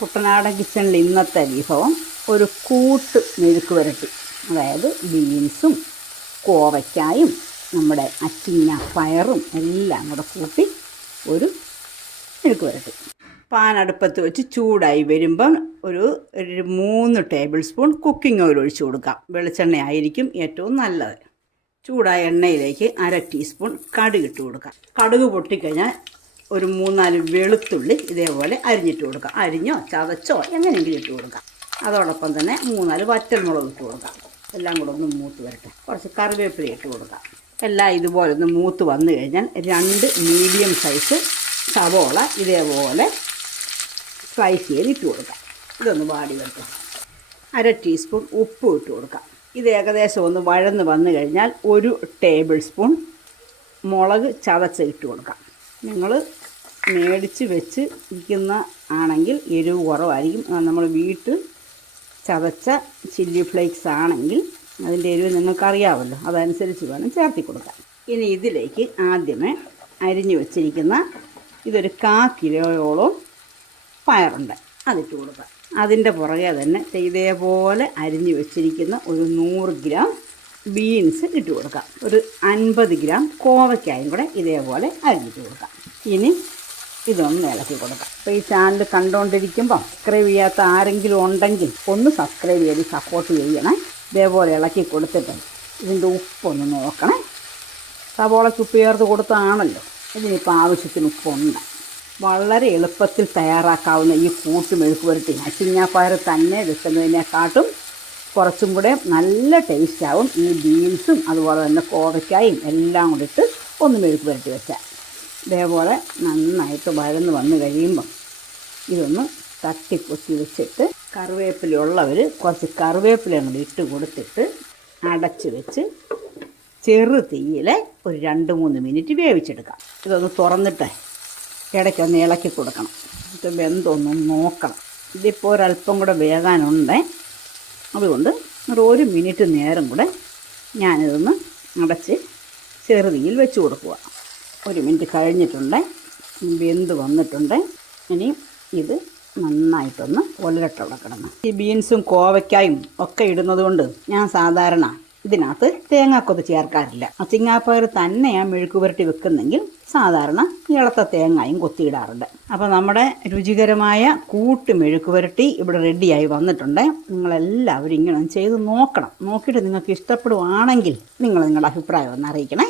കുട്ടനാടൻ കിച്ചണിൽ ഇന്നത്തെ വിഭവം ഒരു കൂട്ട് മെഴുക്ക് വരട്ടി അതായത് ബീൻസും കോവയ്ക്കായും നമ്മുടെ അച്ചിങ്ങ പയറും എല്ലാം കൂടെ കൂട്ടി ഒരു മെഴുക്ക് വരട്ടി പാൻ അടുപ്പത്ത് വെച്ച് ചൂടായി വരുമ്പം ഒരു ഒരു മൂന്ന് ടേബിൾ സ്പൂൺ കുക്കിംഗ് ഓയിൽ ഒഴിച്ചു കൊടുക്കാം. വെളിച്ചെണ്ണ ആയിരിക്കും ഏറ്റവും നല്ലത്. ചൂടായ എണ്ണയിലേക്ക് അര ടീസ്പൂൺ കടുക് ഇട്ട് കൊടുക്കാം. കടുക് പൊട്ടിക്കഴിഞ്ഞാൽ ഒരു മൂന്നാൽ വെളുത്തുള്ളി ഇതേപോലെ അരിഞ്ഞിട്ട് കൊടുക്കുക അരിഞ്ഞോ ചതച്ചോ എങ്ങനെയെങ്കിലും ഇട്ട് കൊടുക്കാം. അതോടൊപ്പം തന്നെ മൂന്നാൽ വറ്റൽമുളക് ഇട്ട് കൊടുക്കാം. എല്ലാം കൂടെ ഒന്ന് മൂത്ത് വരട്ടെ. കുറച്ച് കറിവേപ്പില ഇട്ട് കൊടുക്കാം. എല്ലാം ഇതുപോലെ ഒന്ന് മൂത്ത് വന്നു കഴിഞ്ഞാൽ രണ്ട് മീഡിയം സൈസ് സവോള ഇതേപോലെ സ്ലൈസ് ചെയ്ത് ഇട്ട് കൊടുക്കാം. ഇതൊന്ന് വാടി വരട്ടെ. അര ടീസ്പൂൺ ഉപ്പ് ഇട്ട് കൊടുക്കാം. ഇത് ഏകദേശം ഒന്ന് വഴന്ന് വന്നു കഴിഞ്ഞാൽ ഒരു ടേബിൾ സ്പൂൺ മുളക് ചതച്ച് ഇട്ട് കൊടുക്കാം. നിങ്ങൾ മേടിച്ച് വെച്ച് ഇരിക്കുന്ന ആണെങ്കിൽ എരിവ് കുറവായിരിക്കും. നമ്മൾ വീട്ടിൽ ചതച്ച ചില്ലി ഫ്ലേക്സ് ആണെങ്കിൽ അതിന്റെ എരിവ് നിങ്ങൾക്കറിയാമല്ലോ. അതനുസരിച്ച് വേണം ചേർത്തി കൊടുക്കാൻ. ഇനി ഇതിലേക്ക് ആദ്യമേ അരിഞ്ഞു വെച്ചിരിക്കുന്ന ഇതൊരു കാ കിലോയോളം പയറുണ്ട് അതിട്ട് കൊടുക്കാം. അതിന്റെ പുറകെ തന്നെ ഇതേപോലെ അരിഞ്ഞു വെച്ചിരിക്കുന്ന ഒരു നൂറ് ഗ്രാം ബീൻസ് ഇട്ട് കൊടുക്കാം. ഒരു അൻപത് ഗ്രാം കോവയ്ക്കായും കൂടെ ഇതേപോലെ അരിഞ്ഞിട്ട് കൊടുക്കാം. ഇനി ഇതൊന്ന് ഇളക്കി കൊടുക്കാം. അപ്പോൾ ഈ ചാനൽ കണ്ടുകൊണ്ടിരിക്കുമ്പോൾ സബ്സ്ക്രൈബ് ചെയ്യാത്ത ആരെങ്കിലും ഉണ്ടെങ്കിൽ ഒന്ന് സബ്സ്ക്രൈബ് ചെയ്ത് സപ്പോർട്ട് ചെയ്യണേ. ഇതേപോലെ ഇളക്കി കൊടുത്തിട്ട് ഇതിന്റെ ഉപ്പൊന്ന് നോക്കണേ. സവോളയ്ക്ക് ഉപ്പ് ചേർത്ത് കൊടുത്തതാണല്ലോ. ഇതിനിപ്പോൾ ആവശ്യത്തിന് ഉപ്പുണ്ട്. വളരെ എളുപ്പത്തിൽ തയ്യാറാക്കാവുന്ന ഈ കൂട്ട് മെഴുക്ക് പുരട്ടി അച്ചിങ്ങാപ്പയർ തന്നെ വെക്കുന്നതിനെക്കാട്ടും കുറച്ചും കൂടെ നല്ല ടേസ്റ്റാവും ഈ ബീൻസും അതുപോലെ തന്നെ കോവയ്ക്കായും എല്ലാം കൂടിയിട്ട് ഒന്ന് മെഴുക്ക് പുരട്ടി വെച്ചാൽ ഇതേപോലെ നന്നായിട്ട് വഴന്ന് വന്ന് കഴിയുമ്പം ഇതൊന്ന് തട്ടി കൊത്തി വെച്ചിട്ട് കറിവേപ്പില ഉള്ളവർ കുറച്ച് കറിവേപ്പില കൂടി ഇട്ട് കൊടുത്തിട്ട് അടച്ച് വെച്ച് ചെറു തീയിൽ ഒരു രണ്ട് മൂന്ന് മിനിറ്റ് വേവിച്ചെടുക്കാം. ഇതൊന്ന് തുറന്നിട്ട് ഇടയ്ക്കൊന്ന് ഇളക്കി കൊടുക്കണം. ഇത് വെന്തൊന്ന് നോക്കണം. ഇതിപ്പോൾ ഒരല്പം കൂടെ വേകാനുണ്ട്. അതുകൊണ്ട് ഒരു മിനിറ്റ് നേരം കൂടെ ഞാനിതൊന്ന് അടച്ച് ചെറുതീയിൽ വെച്ച് കൊടുക്കുക ഒരു മിനിറ്റ് കഴിഞ്ഞിട്ടുണ്ട്. വെന്ത് വന്നിട്ടുണ്ട്? ഇനി ഇത് നന്നായിട്ടൊന്ന് ഒലരട്ടവിടെ കിടന്ന് ഈ ബീൻസും കോവയ്ക്കായും ഒക്കെ ഇടുന്നത് കൊണ്ട് ഞാൻ സാധാരണ ഇതിനകത്ത് തേങ്ങാക്കൊത്ത് ചേർക്കാറില്ല. അച്ചിങ്ങാപ്പയർ തന്നെ ഞാൻ മെഴുക്ക് പുരട്ടി വെക്കുന്നെങ്കിൽ സാധാരണ ഇളത്ത തേങ്ങായും കൊത്തിയിടാറുണ്ട്. അപ്പോൾ നമ്മുടെ രുചികരമായ കൂട്ട് മെഴുക്ക് പുരട്ടി ഇവിടെ റെഡിയായി വന്നിട്ടുണ്ട്. നിങ്ങളെല്ലാവരും ഇങ്ങനെ ചെയ്ത് നോക്കണം. നോക്കിയിട്ട് നിങ്ങൾക്ക് ഇഷ്ടപ്പെടുവാണെങ്കിൽ നിങ്ങൾ നിങ്ങളുടെ അഭിപ്രായം ഒന്ന് അറിയിക്കണേ.